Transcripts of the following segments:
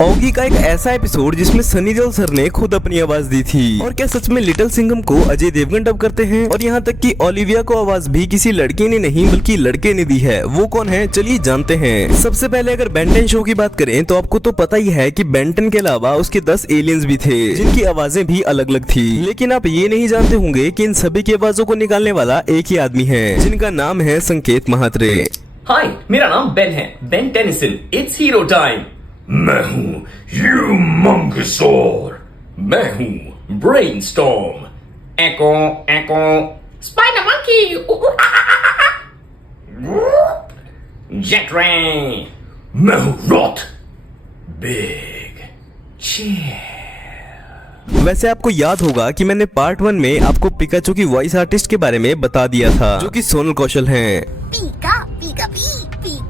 Oggy का एक ऐसा एपिसोड जिसमें सनी देओल सर ने खुद अपनी आवाज दी थी। और क्या सच में लिटिल सिंघम को अजय देवगन डब करते हैं? और यहाँ तक कि ओलिविया को आवाज भी किसी लड़के ने नहीं बल्कि लड़के ने दी है। वो कौन है, चलिए जानते हैं। सबसे पहले अगर बेन 10 शो की बात करें तो आपको तो पता ही है कि बेन 10 के अलावा उसके 10 एलियंस भी थे जिनकी आवाजें भी अलग अलग थी। लेकिन आप ये नहीं जानते होंगे कि इन सभी की आवाजों को निकालने वाला एक ही आदमी है जिनका नाम है संकेत महात्रे। हाय, मेरा नाम बेन है, Ben Tennyson. It's hero time. मैं हूँ ह्यूमंगसौर। मैं हूँ Brainstorm. Echo Echo Spider Monkey. Jet Ray. मैं हूँ रॉथ बिग चीयर। वैसे आपको याद होगा कि मैंने पार्ट 1 में आपको पिकाचू की वॉइस आर्टिस्ट के बारे में बता दिया था जो कि सोनल कौशल हैं। पीका पीका पिकाचू।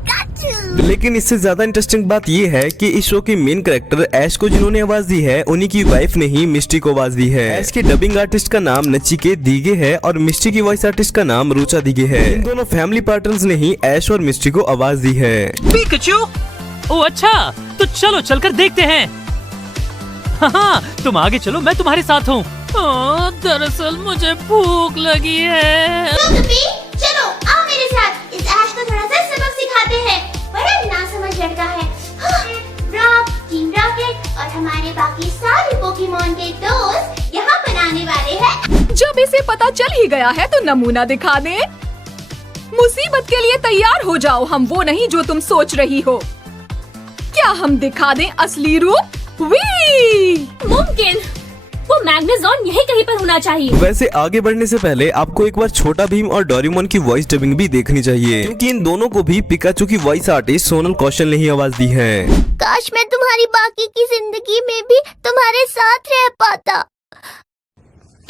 लेकिन इससे ज्यादा इंटरेस्टिंग बात ये है कि इस शो के मेन कैरेक्टर ऐश को जिन्होंने आवाज दी है उन्हीं की वाइफ ने ही मिस्टी को आवाज दी है। ऐश के डबिंग आर्टिस्ट का नाम नचिकेत दीगे है और मिस्टी की वॉइस आर्टिस्ट का नाम रुचा दीगे है। इन दोनों फैमिली पार्टनर्स ने ही ऐश और मिस्टी को आवाज दी है। पिकाचू? ओह अच्छा, तो चलो चलकर देखते हैं। हाँ, तुम आगे चलो, मैं तुम्हारे साथ हूँ। दरअसल मुझे भूख लगी है। चलो आओ मेरे साथ, इस ऐश को थोड़ा सा सबक सिखाते हैं। बड़ा नासमझ लड़का है। रॉक, टीम रॉकेट और हमारे बाकी सारे पोकेमॉन के दोस्त यहाँ पर आने वाले हैं। जब इसे पता चल ही गया है तो नमूना दिखा दे। मुसीबत के लिए तैयार हो जाओ, हम वो नहीं जो तुम सोच रही हो। क्या हम दिखा दें असली रूप? मुमकिन वो मैग्नेजॉन यही कहीं पर होना चाहिए। वैसे आगे बढ़ने से पहले आपको एक बार छोटा भीम और डोरेमोन की वॉइस डबिंग भी देखनी चाहिए क्योंकि इन दोनों को भी पिकाचू की वॉइस आर्टिस्ट सोनल कौशल ने ही आवाज दी है। काश मैं तुम्हारी बाकी की जिंदगी में भी तुम्हारे साथ रह पाता।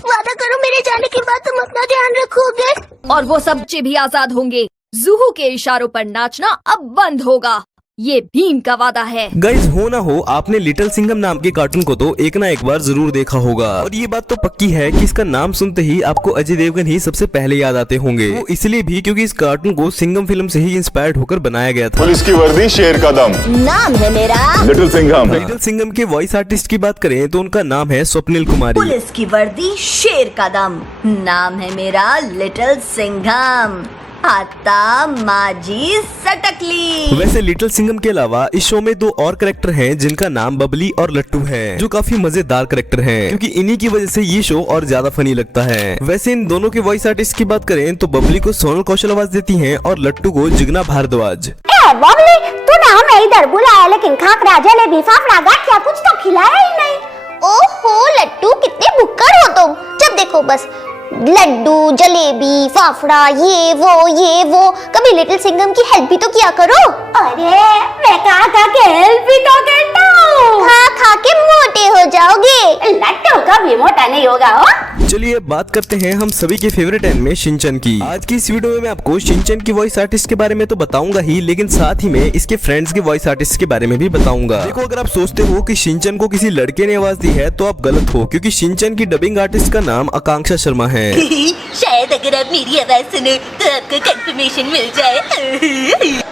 वादा करो मेरे जाने के बाद तुम अपना ध्यान रखोगे। और वो सब बच्चे भी आजाद होंगे। जूहू के इशारों पर नाचना अब बंद होगा, ये भीम का वादा है। गाइज हो ना हो आपने लिटिल सिंघम नाम के कार्टून को तो एक ना एक बार जरूर देखा होगा और ये बात तो पक्की है कि इसका नाम सुनते ही आपको अजय देवगन ही सबसे पहले याद आते होंगे। वो इसलिए भी क्योंकि इस कार्टून को सिंघम फिल्म से ही इंस्पायर्ड होकर बनाया गया था। पुलिस की वर्दी शेर का दम। नाम है मेरा लिटिल सिंघम। लिटिल सिंघम के वॉइस आर्टिस्ट की बात करें तो उनका नाम है स्वप्निल कुमारी। पुलिस की वर्दी शेर का दम। नाम है मेरा लिटिल सिंघम। आता माजी सटकली। वैसे लिटिल सिंघम के अलावा इस शो में 2 और कैरेक्टर हैं जिनका नाम बबली और लट्टू है जो काफी मजेदार कैरेक्टर हैं क्योंकि इन्हीं की वजह से ये शो और ज्यादा फनी लगता है। वैसे इन दोनों के वॉइस आर्टिस्ट की बात करें तो बबली को सोनल कौशल आवाज देती हैं और लट्टू को जिग्ना भारद्वाज। बबली, तूने हमें इधर बुलाया लेकिन खाकरा जलेबी फाफड़ा गाठिया कुछ तो खिलाया ही नहीं। ओहो लट्टू, कितने भुक्कड़ हो तुम। जब देखो बस लड्डू जलेबी फाफड़ा ये वो। कभी लिटिल सिंघम की हेल्प भी तो किया करो। अरे मैं खा के हेल्प भी तो करता हूँ। खा के मोटे हो जाओगे। लट्टू कभी मोटा नहीं होगा। चलिए अब बात करते हैं हम सभी के फेवरेट एनिमे शिनचैन की। आज की इस वीडियो में मैं आपको शिनचैन की वॉइस आर्टिस्ट के बारे में तो बताऊंगा ही, लेकिन साथ ही में इसके फ्रेंड्स के वॉइस आर्टिस्ट के बारे में भी बताऊंगा। देखो अगर आप सोचते हो कि शिनचैन को किसी लड़के ने आवाज दी है तो आप गलत हो क्योंकि शिनचैन की डबिंग आर्टिस्ट का नाम आकांक्षा शर्मा है। शायद अगर आप मेरी आवाज सुनो तो आपको कंफर्मेशन मिल जाए।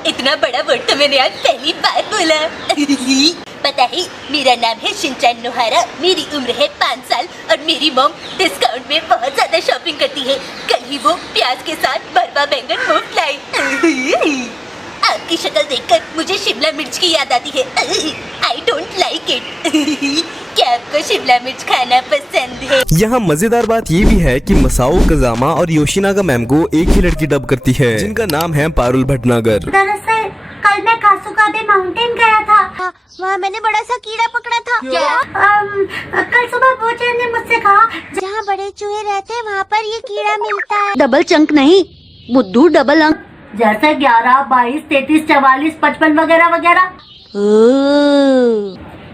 इतना बड़ा वर्ड तो मैंने आज पहली बार बोला। पता है मेरा नाम है शिनचैन नोहारा। मेरी उम्र है 5 साल और मेरी मॉम डिस्काउंट में बहुत ज्यादा शॉपिंग करती है। कल ही वो प्याज के साथ भरवा बैंगन मुफ्त लाई। आपकी शक्ल देखकर मुझे शिमला मिर्च की याद आती है। I don't like it. क्या आपको शिमला मिर्च खाना पसंद है? यहाँ मजेदार बात ये भी है कि मसाओ कजामा और योशिनागा मैम को एक ही लड़की डब करती है जिनका नाम है पारुल भटनागर। दरअसल कल मैं कासुकाबे माउंटेन गया था। वहाँ मैंने बड़ा सा कीड़ा पकड़ा था। क्या? कल सुबह बोचे ने मुझसे कहा जहाँ बड़े चूहे रहते हैं वहाँ पर ये कीड़ा मिलता है। डबल चंक नहीं बुद्धू, डबल अंक। जैसे 11, 22, 33, 44, 55 वगैरह वगैरह।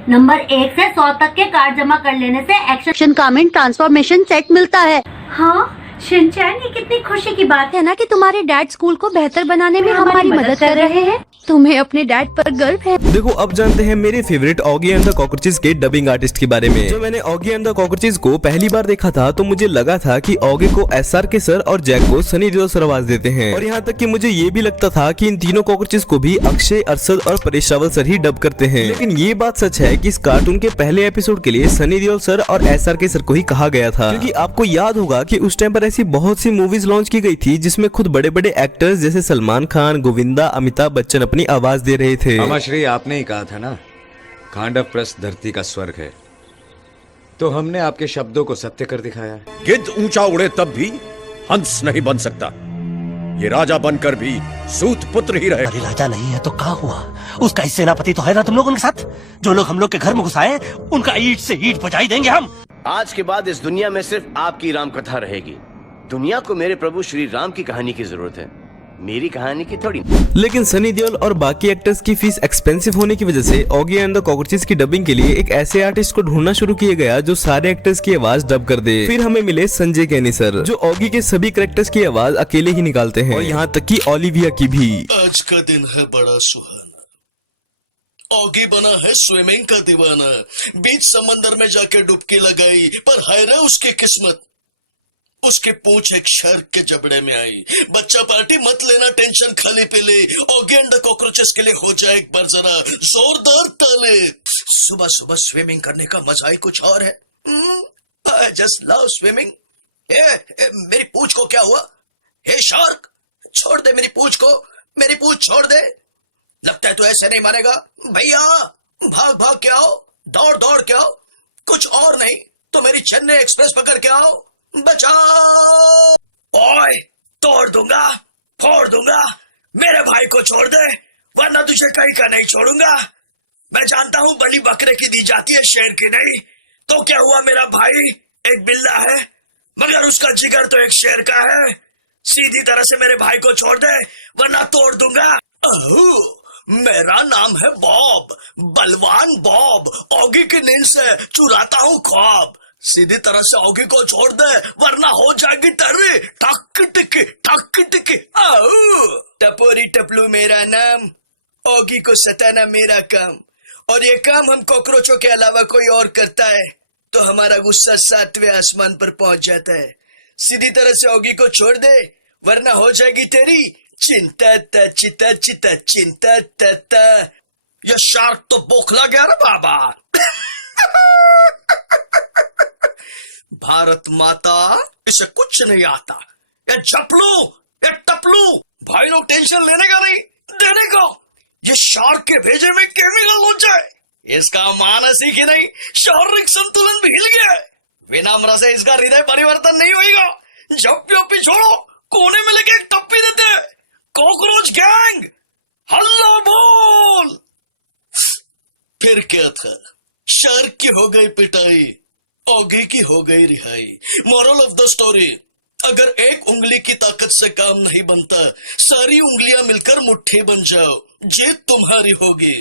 नंबर 1 से 100 तक के कार्ड जमा कर लेने से एक्शन कमेंट ट्रांसफॉर्मेशन सेट मिलता है। हाँ, शिनचैन, ये कितनी खुशी की बात है। है ना कि तुम्हारे डैड स्कूल को बेहतर बनाने में हमारी मदद कर रहे हैं। तुम्हें अपने डैड पर गर्व है। देखो अब जानते हैं मेरे favourite Oggy and the cockroaches के डबिंग आर्टिस्ट के बारे में। जब मैंने ऑगी एंड द कॉकरोचेस को पहली बार देखा था तो मुझे लगा था कि ऑगी को SRK सर और जैक को सनी देओल सर आवाज देते हैं, और यहाँ तक कि मुझे ये भी लगता था कि इन तीनों कॉकरोचेस को भी अक्षय, अरशद और परेश रावल सर ही डब करते हैं। लेकिन ये बात सच है कि इस कार्टून के पहले एपिसोड के लिए सनी देओल सर और SRK सर को ही कहा गया था, क्योंकि आपको याद होगा कि उस टाइम पर ऐसी बहुत सी मूवीज लॉन्च की गई थी जिसमें खुद बड़े बड़े एक्टर्स जैसे सलमान खान, गोविंदा, अमिताभ बच्चन अपनी आवाज दे रहे थे। अमाश्री, आपने ही कहा था ना, खांडव प्रस्थ धरती का स्वर्ग है, तो हमने आपके शब्दों को सत्य कर दिखाया। गिद्ध ऊंचा उड़े तब भी हंस नहीं बन सकता। ये राजा बनकर भी सूत पुत्र ही रहे। अरे राजा नहीं है तो क्या हुआ? उसका ही सेनापति तो है ना तुम लोग उनके साथ। जो लोग हम लोग के घर में घुसाए उनका ईंट से ईंट बजाई देंगे हम। आज के बाद इस दुनिया में सिर्फ आपकी राम कथा रहेगी। दुनिया को मेरे प्रभु श्री राम की कहानी की जरूरत है, मेरी कहानी की थोड़ी। लेकिन सनी देओल और बाकी एक्टर्स की फीस एक्सपेंसिव होने की वजह से ऑगी एंड द कॉकरोचेस की डबिंग के लिए एक ऐसे आर्टिस्ट को ढूंढना शुरू किया गया जो सारे एक्टर्स की आवाज डब कर दे। फिर हमें मिले संजय कैनी सर, जो ऑगी के सभी कैरेक्टर्स की आवाज अकेले ही निकालते हैं, और यहाँ तक कि ओलिविया की भी। आज का दिन है बड़ा सुहाना। ऑगी बना है स्विमिंग का दीवाना। बीच समंदर में जाके डुबकी लगाई, पर हाय रे उसकी किस्मत, उसकी पूंछ एक शार्क के जबड़े में आई। बच्चा पार्टी मत लेना, टेंशन खाली पे ले। ऑगी एंड द कॉकरोचेस के लिए हो जाए एक बार जरा जोरदार ताले। सुबह सुबह स्विमिंग करने का मजा ही कुछ और है। I just love swimming. मेरी पूंछ को क्या हुआ? हे शार्क, छोड़ दे मेरी पूंछ को, मेरी पूंछ छोड़ दे। लगता है तू ऐसे नहीं मारेगा। भैया भाग भाग के आओ, दौड़ दौड़ के आओ, कुछ और नहीं तो मेरी चेन्नई एक्सप्रेस पकड़ के आओ, बचाओ। ओए, तोड़ दूंगा, फोड़ दूंगा, मेरे भाई को छोड़ दे वरना तुझे कहीं का नहीं छोड़ूंगा। मैं जानता हूँ बलि बकरे की दी जाती है, शेर की नहीं। तो क्या हुआ, मेरा भाई एक बिल्ला है मगर उसका जिगर तो एक शेर का है। सीधी तरह से मेरे भाई को छोड़ दे वरना तोड़ दूंगा। मेरा नाम है बॉब, बलवान बॉब। ऑगी की नींद से चुराता हूँ ख्वाब। सीधी तरह से ऑगी को छोड़ दे वरना हो जाएगी टर्री। ठक टिकी ठक टिकी। टपोरी टपलू मेरा नाम, ऑगी को सताना मेरा काम। और ये काम हम कॉकरोचों के अलावा कोई और करता है तो हमारा गुस्सा 7वें आसमान पर पहुंच जाता है। सीधी तरह से ऑगी को छोड़ दे वरना हो जाएगी तेरी चिंता ता चिता चिता चिंता ता। ये शार्क तो बोखला गया ना बाबा। भारत माता, इसे कुछ नहीं आता। ये चपलू, ये टपलू, भाई लोग टेंशन लेने का नहीं, देने का। ये शार्क के भेजे में केमिकल हो जाए, इसका मानसिक ही नहीं शारीरिक संतुलन भी हिल गया है। विनम्र से इसका हृदय परिवर्तन नहीं होगा। जप्पी छोड़ो, कोने में लेके एक टप्पी देते हैं। कॉकरोच गैंग हल्ला बोल। फिर क्या था, शार्क की हो गई पिटाई, ऑगी की हो गई रिहाई। मोरल ऑफ द स्टोरी, अगर एक उंगली की ताकत से काम नहीं बनता, सारी उंगलियां मिलकर मुट्ठी बन जाओ, जीत तुम्हारी होगी।